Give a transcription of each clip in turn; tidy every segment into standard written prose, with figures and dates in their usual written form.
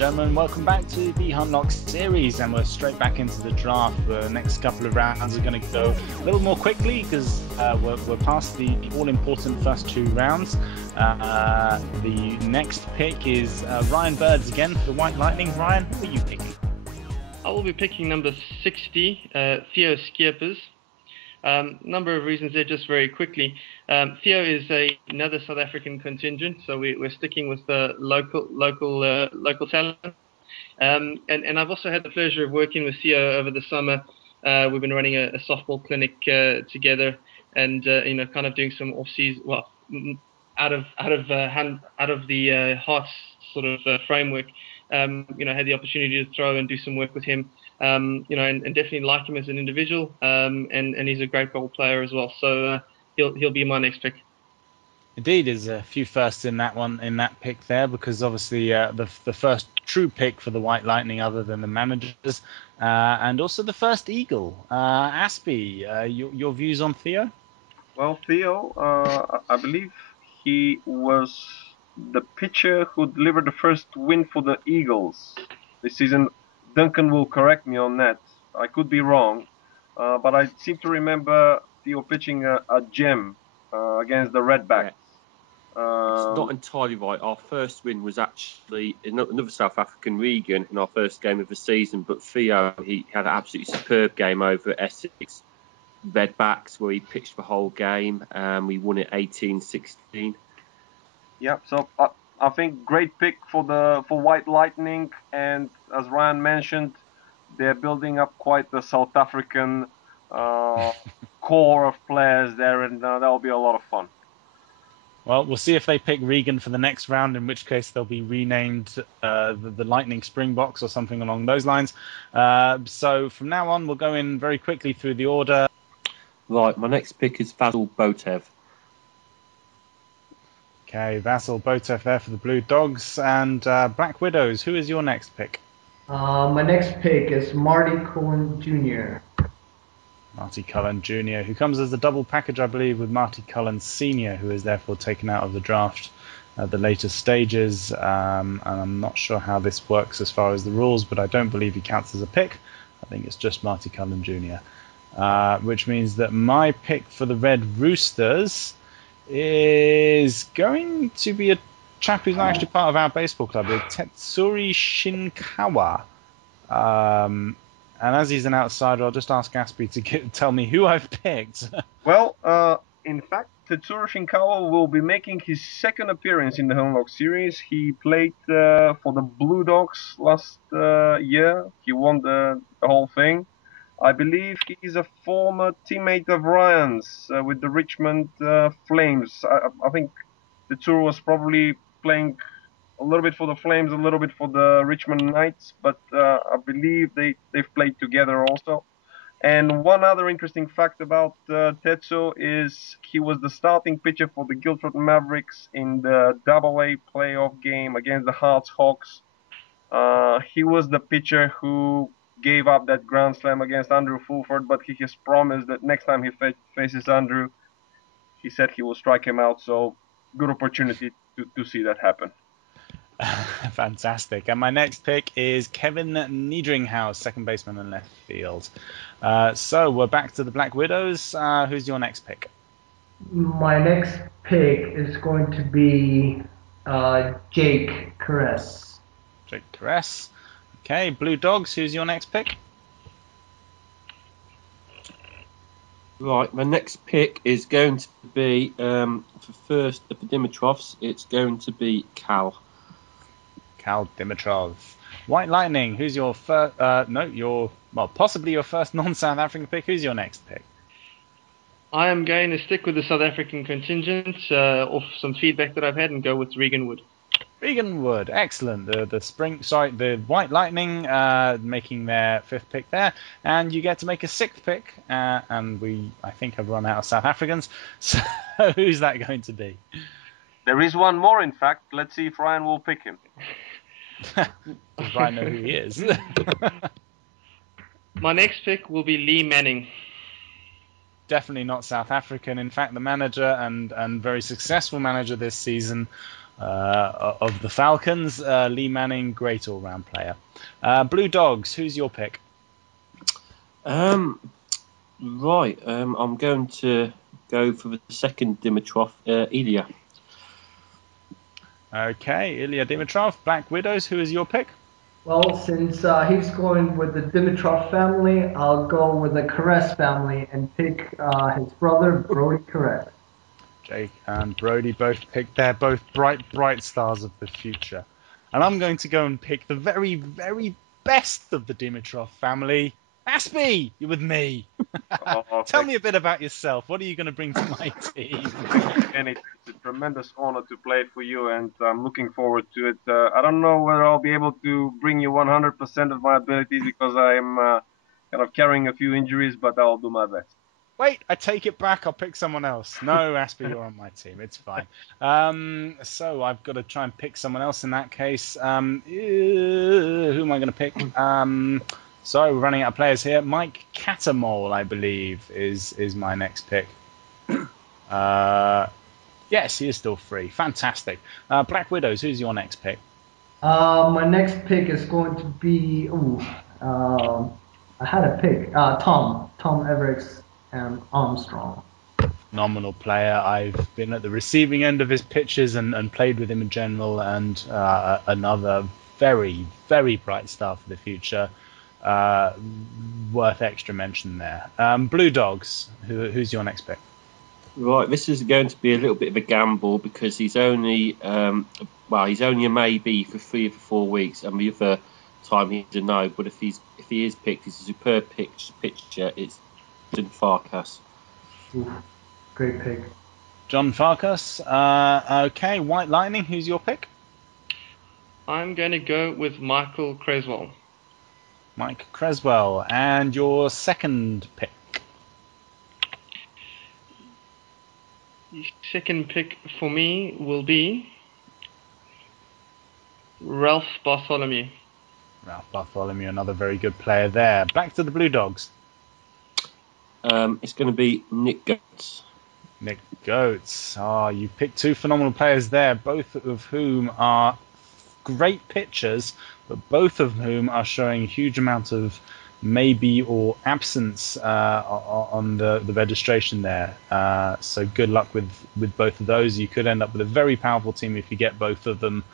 gentlemen, welcome back to the Hunlock Series, and we're straight back into the draft. The next couple of rounds are going to go a little more quickly because we're past the all-important first two rounds. The next pick is Ryan Birds again for the White Lightning. Ryan, who are you picking? I will be picking number 60, Theo Skierpers. Number of reasons there, just very quickly. Theo is another South African contingent, so we're sticking with the local talent. And I've also had the pleasure of working with Theo over the summer. We've been running a softball clinic together, and kind of doing some off-season, well, out of the Hearts sort of framework. Had the opportunity to throw and do some work with him. And definitely like him as an individual, and he's a great ball player as well. So he'll be my next pick. Indeed, there's a few firsts in that pick there, because obviously the first true pick for the White Lightning other than the managers, and also the first Eagle. Aspie, your views on Theo? Well, Theo, I believe he was the pitcher who delivered the first win for the Eagles this season. Duncan will correct me on that. I could be wrong, but I seem to remember Theo pitching a gem against the Redbacks. It's not entirely right. Our first win was actually another South African, Regan, in our first game of the season. But Theo, he had an absolutely superb game over at Essex Redbacks, where he pitched the whole game. We won it 18-16. Yeah, so I think great pick for White Lightning, and as Ryan mentioned, they're building up quite the South African core of players there, and that'll be a lot of fun. Well, we'll see if they pick Regan for the next round, in which case they'll be renamed the Lightning Springboks or something along those lines. So from now on, we'll go in very quickly through the order. Right, my next pick is Vasil Botev. Okay, Vasil Botev there for the Blue Dogs. And Black Widows, who is your next pick? My next pick is Marty Cullen Jr. Marty Cullen Jr., who comes as a double package, I believe, with Marty Cullen Sr., who is therefore taken out of the draft at the later stages. And I'm not sure how this works as far as the rules, but I don't believe he counts as a pick. I think it's just Marty Cullen Jr., which means that my pick for the Red Roosters is going to be a chap who's not actually part of our baseball club, Tetsuri Shinkawa. And as he's an outsider, I'll just ask Aspie to tell me who I've picked. Well, in fact, Tetsuri Shinkawa will be making his second appearance in the Hunlock Series. He played for the Blue Dogs last year. He won the whole thing. I believe he's a former teammate of Ryan's with the Richmond Flames. I think the tour was probably playing a little bit for the Flames, a little bit for the Richmond Knights, but I believe they've played together also. And one other interesting fact about Tetsu is he was the starting pitcher for the Guildford Mavericks in the AA playoff game against the Hearts Hawks. He was the pitcher who gave up that grand slam against Andrew Fulford, but he has promised that next time he faces Andrew, he said he will strike him out. So good opportunity to see that happen. Fantastic. And my next pick is Kevin Niedringhaus, second baseman and left field. So we're back to the Black Widows. Who's your next pick? My next pick is going to be Jake Caress. Jake Caress. Okay, Blue Dogs, who's your next pick? Right, my next pick is going to be, for first, for Dimitrovs, it's going to be Cal. Cal Dimitrov. White Lightning, who's your first, possibly your first non-South African pick. Who's your next pick? I am going to stick with the South African contingent off some feedback that I've had and go with Regan Wood. Regan Wood, excellent. The White Lightning making their fifth pick there, and you get to make a sixth pick. And I think, have run out of South Africans. So who's that going to be? There is one more, in fact. Let's see if Ryan will pick him. Does Ryan know who he is? My next pick will be Lee Manning. Definitely not South African. In fact, the manager and very successful manager this season of the Falcons. Lee Manning, great all-round player. Blue Dogs, who's your pick? Right, I'm going to go for the second Dimitrov, Ilya. Okay, Ilya Dimitrov. Black Widows, who is your pick? Well, since he's going with the Dimitrov family, I'll go with the Caress family and pick his brother, Brody Caress. Jake and Brody both picked. They're both bright stars of the future. And I'm going to go and pick the very, very best of the Dimitrov family. Aspie, you're with me. Tell me a bit about yourself. What are you going to bring to my team? And it's a tremendous honor to play for you, and I'm looking forward to it. I don't know whether I'll be able to bring you 100% of my abilities because I'm kind of carrying a few injuries, but I'll do my best. Wait, I take it back. I'll pick someone else. No, Aspie, you're on my team. It's fine. So I've got to try and pick someone else in that case. Who am I going to pick? Sorry, we're running out of players here. Mike Catamole, I believe, is my next pick. Yes, he is still free. Fantastic. Black Widows, who's your next pick? My next pick is going to be. I had a pick. Tom Everett and Armstrong. Phenomenal player. I've been at the receiving end of his pitches and played with him in general, and another very, very bright star for the future. Worth extra mention there. Blue Dogs, who's your next pick? Right, this is going to be a little bit of a gamble because he's only he's only a maybe for 3 or 4 weeks, and the other time he's a no. But if he is picked, he's a superb pitcher. It's John Farkas. Ooh, great pick. John Farkas. Okay, White Lightning, who's your pick? I'm going to go with Michael Creswell. Mike Creswell. And your second pick? The second pick for me will be Ralph Bartholomew. Ralph Bartholomew, another very good player there. Back to the Blue Dogs. It's going to be Nick Goetz. Nick Goetz. You picked two phenomenal players there, both of whom are great pitchers, but both of whom are showing a huge amount of maybe or absence on the registration there. So good luck with both of those. You could end up with a very powerful team if you get both of them,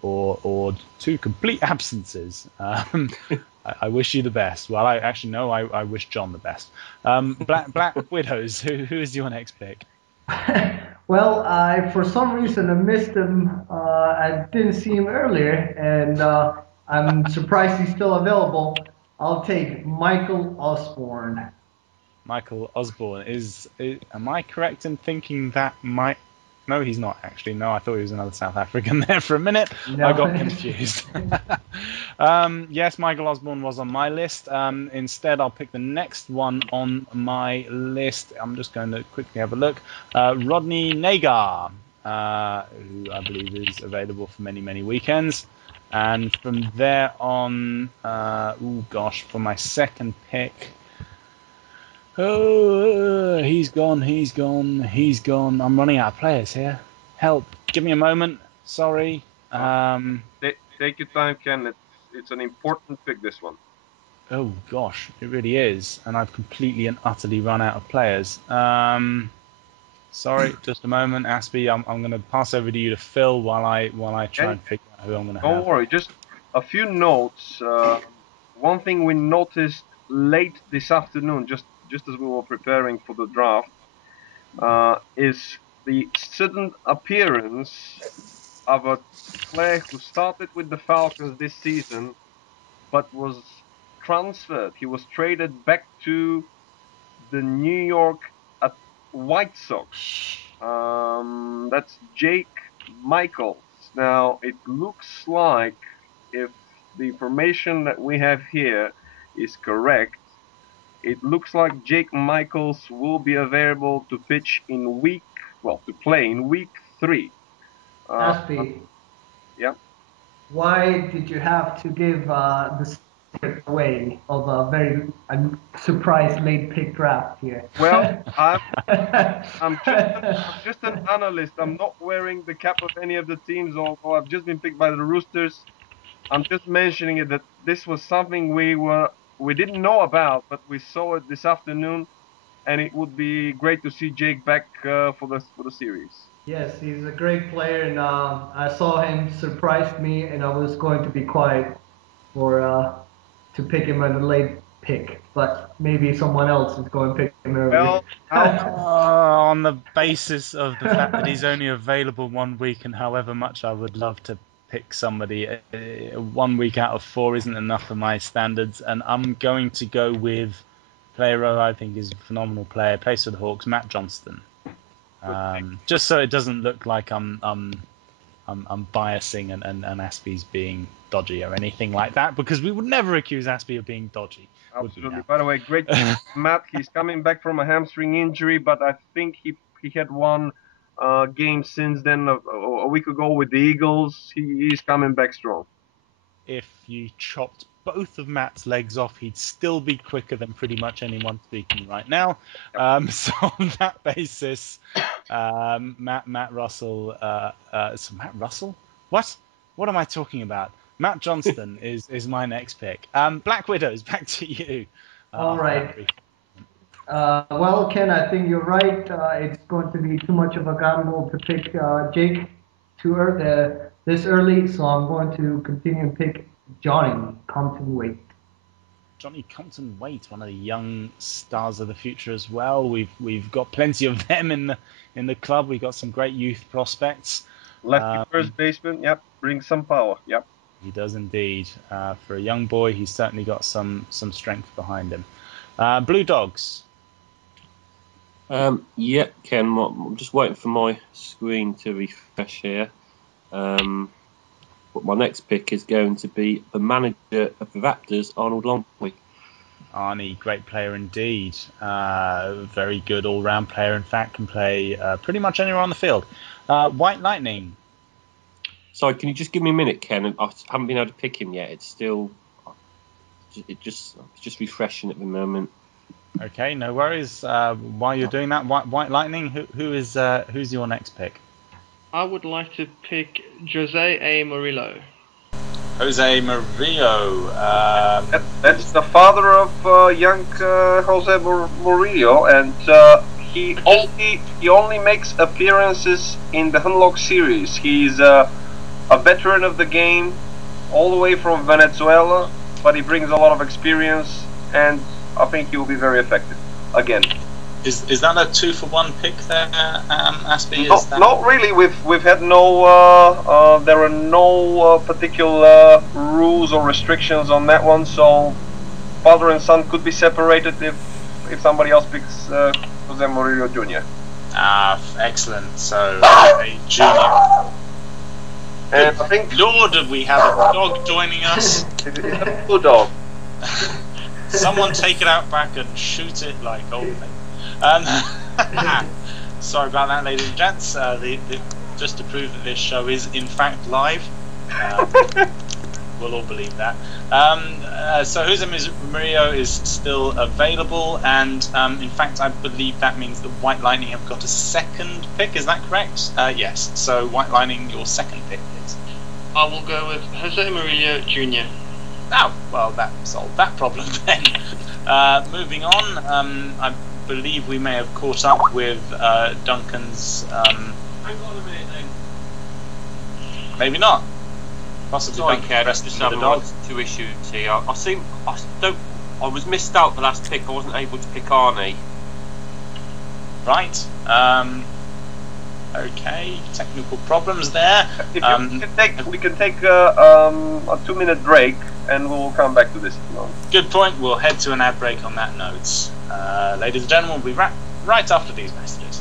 or two complete absences. I wish you the best. Well, I wish John the best. Black Widows, who is your next pick? Well, I for some reason I missed him. I didn't see him earlier, and I'm surprised he's still available. I'll take Michael Osborne. Michael Osborne am I correct in thinking that might? No, he's not actually. No, I thought he was another South African there for a minute. No. I got confused. Yes, Michael Osborne was on my list. Instead, I'll pick the next one on my list. I'm just going to quickly have a look. Rodney Nagar, who I believe is available for many, many weekends. And from there on, for my second pick. Oh, he's gone. I'm running out of players here. Help. Give me a moment. Sorry. Take your time, Ken. It's an important pick, this one. Oh, gosh. It really is. And I've completely and utterly run out of players. Sorry. Just a moment, Aspie. I'm going to pass over to you to Phil while I try and figure out who I'm going to have. Don't worry. Just a few notes. One thing we noticed late this afternoon, just as we were preparing for the draft, is the sudden appearance of a player who started with the Falcons this season, but was transferred. He was traded back to the New York White Sox. That's Jake Michaels. Now, it looks like, if the information that we have here is correct, it looks like Jake Michaels will be available to pitch to play in week 3. Aspie. Yeah. Why did you have to give the secret way of a very surprise late pick draft here. Well, I'm just an analyst. I'm not wearing the cap of any of the teams, although I've just been picked by the Roosters. I'm just mentioning it that this was something we didn't know about, but we saw it this afternoon, and it would be great to see Jake back for the series. Yes, he's a great player, and I saw him surprised me, and I was going to be quiet for to pick him as a late pick, but maybe someone else is going to pick him early. Well, on the basis of the fact that he's only available 1 week, and however much I would love to pick somebody, 1 week out of 4 isn't enough for my standards, and I'm going to go with a player who I think is a phenomenal player, plays for the Hawks, Matt Johnston. Just so it doesn't look like I'm biasing and Aspie's being dodgy or anything like that, because we would never accuse Aspie of being dodgy. Absolutely. By the way, great Matt. He's coming back from a hamstring injury, but I think he had one game since then, a week ago with the Eagles. He's coming back strong. If you chopped both of Matt's legs off, he'd still be quicker than pretty much anyone speaking right now. So on that basis, Matt Russell. So Matt Russell? What am I talking about? Matt Johnston is my next pick. Black Widows, back to you. All right. Well, Ken, I think you're right. It's going to be too much of a gamble to pick Jake this early, so I'm going to continue and pick Johnny Compton-Waite. Johnny Compton-Waite, one of the young stars of the future as well. We've got plenty of them in the club. We've got some great youth prospects. Lefty first baseman, yep, brings some power, yep. He does indeed. For a young boy, he's certainly got some strength behind him. Blue Dogs. Yeah, Ken, I'm just waiting for my screen to refresh here. But my next pick is going to be the manager of the Raptors, Arnold Longley. Arnie, great player indeed. Very good all-round player. In fact, can play pretty much anywhere on the field. White Lightning. Sorry, can you just give me a minute, Ken? I haven't been able to pick him yet. It's still, it's just refreshing at the moment. Okay, no worries. While you're doing that, White Lightning, who's your next pick? I would like to pick Jose A. Murillo. Jose Murillo. That's the father of young Jose Murillo, and he only makes appearances in the Hunlock Series. He's a veteran of the game, all the way from Venezuela, but he brings a lot of experience, and I think he will be very effective again. Is that a 2-for-1 pick there, Aspie? Not really. We've had no. There are no particular rules or restrictions on that one. So father and son could be separated if somebody else picks Jose Murillo Jr. Excellent. So a junior. And I think Lord, we have a dog joining us. It's a blue dog. Someone take it out back and shoot it like old thing. Sorry about that, ladies and gents. Just to prove that this show is in fact live, we'll all believe that. So Jose Murillo is still available, and in fact I believe that means that White Lightning have got a second pick. Is that correct? Yes. So White Lightning, your second pick, please. I will go with Jose Murillo Jr. Oh, well, that solved that problem then. Moving on, I believe we may have caught up with Duncan's. Hang on a minute then. Maybe not. Possibly. Sorry, Ken, just having two issues here. I was missed out the last pick. I wasn't able to pick Arnie. Right. Okay. Technical problems there. We can take a 2-minute break, and we'll come back to this. Good point. We'll head to an ad break on that note. Ladies and gentlemen, we'll be right after these messages.